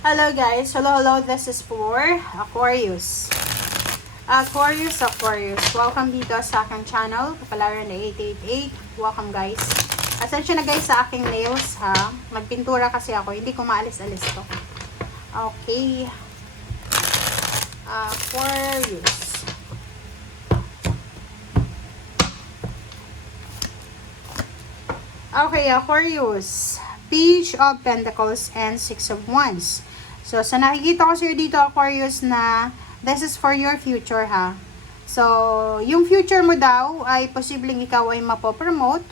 Hello guys, hello, this is for Aquarius. Aquarius. Welcome dito sa aking channel, Kapalaran 888. Welcome guys. Asensya na guys sa aking nails ha. Magpintura kasi ako, hindi ko maalis-alis to. Okay. Aquarius. Okay, Aquarius. Page of Pentacles and Six of Wands. So, sa nakikita ko sa'yo dito, Aquarius, na this is for your future, ha? So, yung future mo daw ay posibleng ikaw ay mapopromote.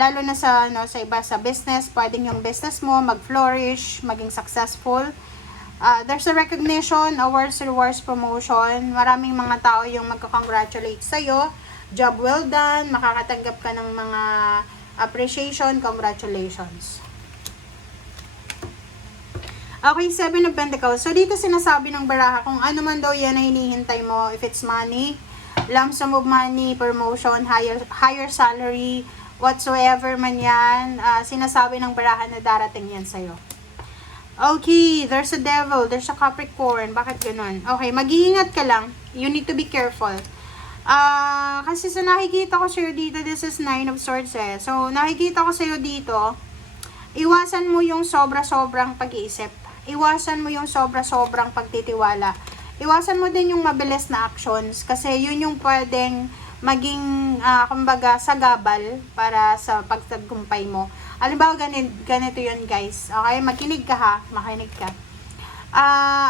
Lalo na sa, sa iba sa business, pwedeng yung business mo mag-flourish, maging successful. There's a recognition, awards, rewards, promotion. Maraming mga tao yung magka-congratulate sa'yo. Job well done, makakatanggap ka ng mga appreciation, congratulations. Okay, Seven of Pentacles. So, dito sinasabi ng baraha kung ano man daw yan na hinihintay mo. If it's money, lump sum of money, promotion, higher salary, whatsoever man yan, sinasabi ng baraha na darating yan sa'yo. Okay, there's a devil, there's a Capricorn. Bakit ganun? Okay, mag-iingat ka lang. You need to be careful. Kasi sa nakikita ko sa'yo dito, this is Nine of Swords eh. So, nakikita ko sa'yo dito, iwasan mo yung sobra-sobrang pag-iisip. Iwasan mo yung sobra-sobrang pagtitiwala. Iwasan mo din yung mabilis na actions kasi yun yung pwedeng maging, kumbaga, sagabal para sa pagtagumpay mo. Halimbawa, ganito yun guys. Okay, makinig ka ha, makinig ka.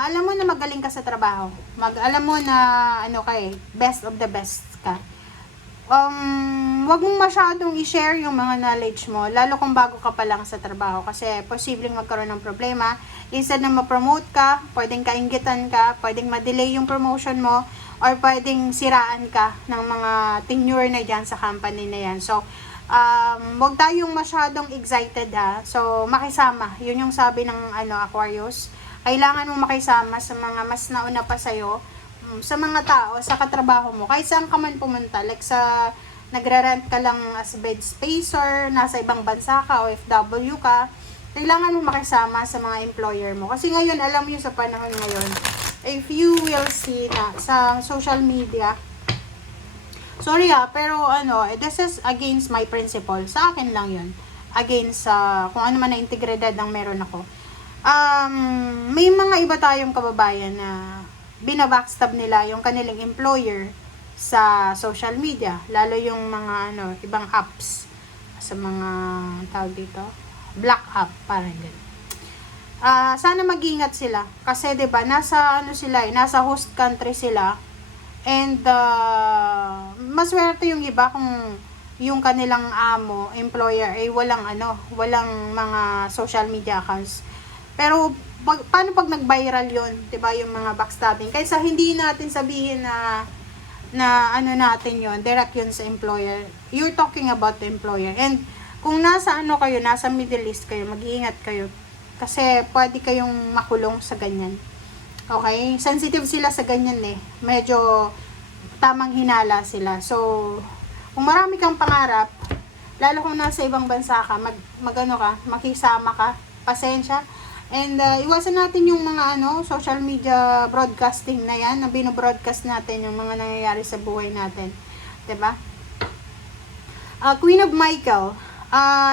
Alam mo na magaling ka sa trabaho. Alam mo na, best of the best ka. Wag mong masyadong i-share yung mga knowledge mo, lalo kung bago ka pa lang sa trabaho kasi posibleng magkaroon ng problema. Instead na ma-promote ka, pwedeng kainggitan ka, pwedeng ma-delay yung promotion mo, or pwedeng siraan ka ng mga tenure na dyan sa company na yan. So, wag tayong masyadong excited ha. So, makisama. Yun yung sabi ng Aquarius. Kailangan mo makisama sa mga mas nauna pa sa'yo, sa mga tao, sa katrabaho mo, kahit saan ka man pumunta, like sa nagre-rent ka lang as bed spacer, nasa ibang bansa ka, OFW ka, kailangan mo makisama sa mga employer mo. Kasi ngayon, alam mo sa panahon ngayon, if you will see na sa social media, sorry pero this is against my principle. Sa akin lang yun. Against kung ano man na integridad ang meron ako. May mga iba tayong kababayan na binabackstab nila yung kanilang employer sa social media, lalo yung mga ibang apps sa mga tawag dito, black app, parang ganun. Sana mag-ingat sila kasi 'di ba nasa nasa host country sila and maswerte yung iba kung yung kanilang employer ay walang mga social media accounts. Pero paano pag nag-viral yun, 'di ba, yung mga backstabbing? Kaysa hindi natin sabihin na natin yun, direct yun sa employer. You're talking about the employer. And kung nasa kayo, nasa Middle East kayo, mag-iingat kayo. Kasi pwede kayong makulong sa ganyan. Okay? Sensitive sila sa ganyan eh. Medyo tamang hinala sila. So, kung marami kang pangarap, lalo kung nasa ibang bansa ka, makisama ka, pasensya. And iwasan natin yung mga social media broadcasting na yan, na binobroadcast natin yung mga nangyayari sa buhay natin. 'Di ba? Queen of Michael.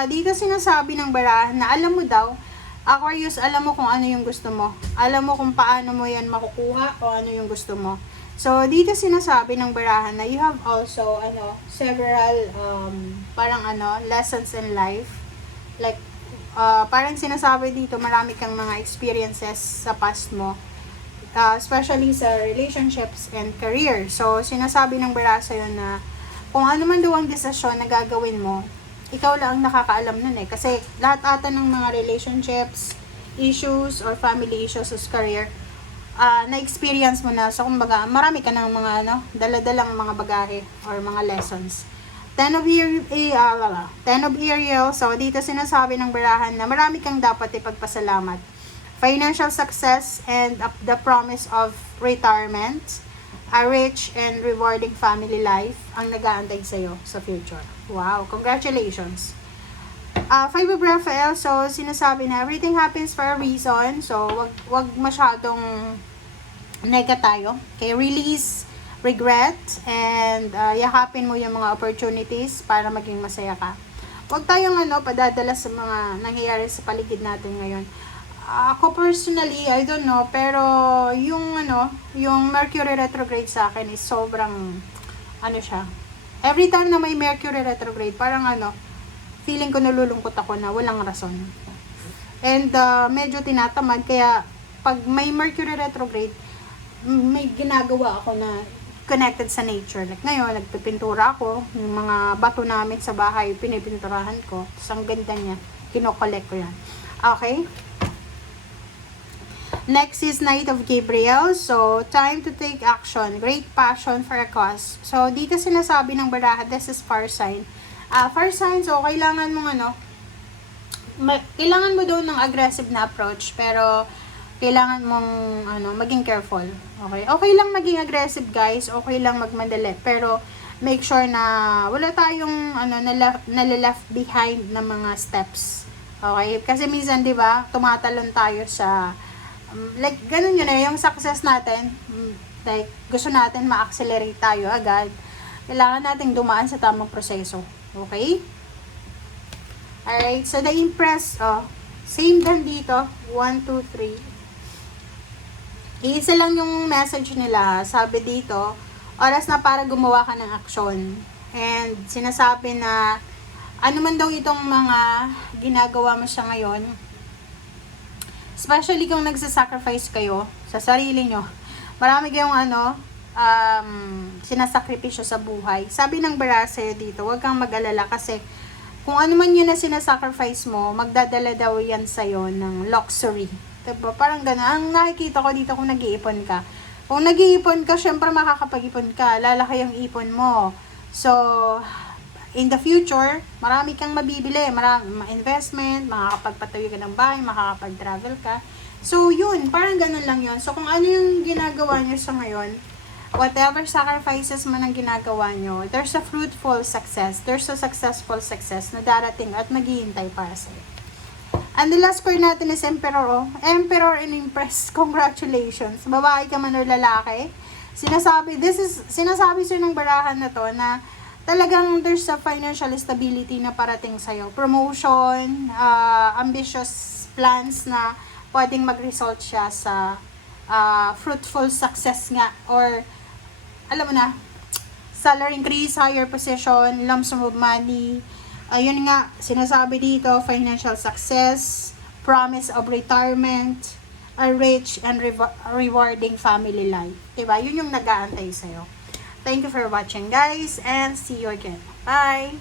Dito sinasabi ng baraha na alam mo daw, Aquarius, alam mo kung ano yung gusto mo. Alam mo kung paano mo yan makukuha o ano yung gusto mo. So, dito sinasabi ng baraha na you have also several lessons in life. Like parang sinasabi dito, marami kang mga experiences sa past mo, especially sa relationships and career. So, sinasabi ng baraha sa'yo na kung ano man daw ang desisyon na gagawin mo, ikaw lang ang nakakaalam nun eh. Kasi lahat ata ng mga relationships, issues, or family issues sa career, na-experience mo na. So, kumbaga, marami ka ng mga dala-dalang mga bagahe or mga lessons. Ten of Ariel. So, dito sinasabi ng barahan na marami kang dapat ipagpasalamat. Financial success and the promise of retirement, a rich and rewarding family life ang nag-aantay sa'yo sa future. Wow, congratulations. Five of Raphael, so sinasabi na everything happens for a reason. So, wag masyadong nega tayo. Okay, release regret and yakapin mo yung mga opportunities para maging masaya ka. Huwag tayong padadala sa mga nangyayari sa paligid natin ngayon. Ako personally, I don't know, pero yung Mercury retrograde sa akin is sobrang siya. Every time na may Mercury retrograde, parang feeling ko nalulungkot ako na walang rason. And medyo tinatamad, kaya pag may Mercury retrograde, may ginagawa ako na connected sa nature. Like ngayon, nagpipintura ako. Yung mga bato namin sa bahay, pinipinturahan ko. Tapos ang ganda niya. Kinokollect ko yan. Okay? Next is Knight of Gabriel. So, time to take action. Great passion for a cause. So, dito sinasabi ng baraha, this is fire sign. Fire sign, so kailangan mong kailangan mo daw ng aggressive na approach, pero kailangan mong maging careful. Okay? Okay lang maging aggressive, guys. Okay lang magmadali, pero make sure na wala tayong left behind na mga steps. Okay? Kasi minsan, 'di ba, tumatalon tayo sa like ganun yun yung success natin. Like gusto natin ma-accelerate tayo agad. Kailangan nating dumaan sa tamang proseso. Okay? Alright, so the Empress, same din dito. 1, 2, 3. Isa lang yung message nila. Sabi dito, oras na para gumawa ka ng aksyon. And sinasabi na, ano man daw itong mga ginagawa mo siya ngayon, especially kung nagsasacrifice kayo sa sarili nyo. Marami kayong sinasakripisyo sa buhay. Sabi ng Barasa dito, huwag kang mag-alala kasi kung ano man yun na sinasacrifice mo, magdadala daw yan sa'yo ng luxury. Diba? Parang gano'n. Ang nakikita ko dito kung nag-iipon ka. Kung nag-iipon ka, syempre makakapag-ipon ka. Lalaki yung ipon mo. So, in the future, marami kang mabibili. Marami investment, makakapagpatayo ka ng bahay, makakapag-travel ka. So, yun. Parang gano'n lang yun. So, kung ano yung ginagawa nyo sa ngayon, whatever sacrifices man ang ginagawa nyo, there's a fruitful success. There's a successful success na darating at maghihintay para sa'yo. And the last card natin is Emperor. Emperor and Empress. Congratulations. Babae ka man o lalaki. Sinasabi sa'yo ng barahan na to na talagang there's a financial stability na parating sa'yo. Promotion, ambitious plans na pwedeng mag-result siya sa fruitful success nga, or alam mo na, salary increase, higher position, lump sum of money. Ayun nga, sinasabi dito, financial success, promise of retirement, a rich and rewarding family life. Diba? Yun yung nag-aantay sa'yo. Thank you for watching, guys, and see you again. Bye!